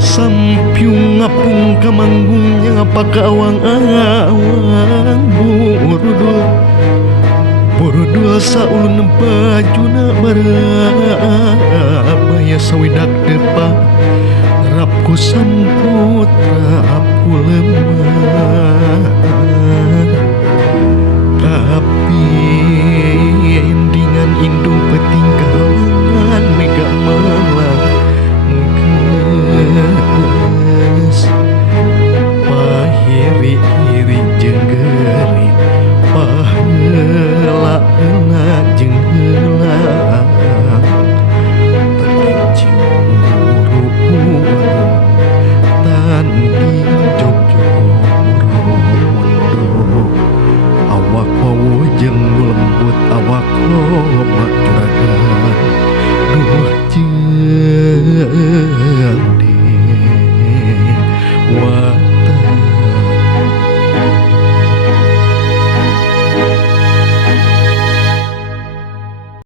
Sampiung ngapung kamanggungnya pakawang-awang burudul burudul saulun bajuna barabaya sawidak depa rapku samput rapku lemah tapi endingan indung petinggalan mega malang geus pahiri-hiri jeung geuri paheula-heula jeung heula tanding cimuru tanding jog-jog awak wawu jeung nu lembut awak lomak juragan duh jeung deh wah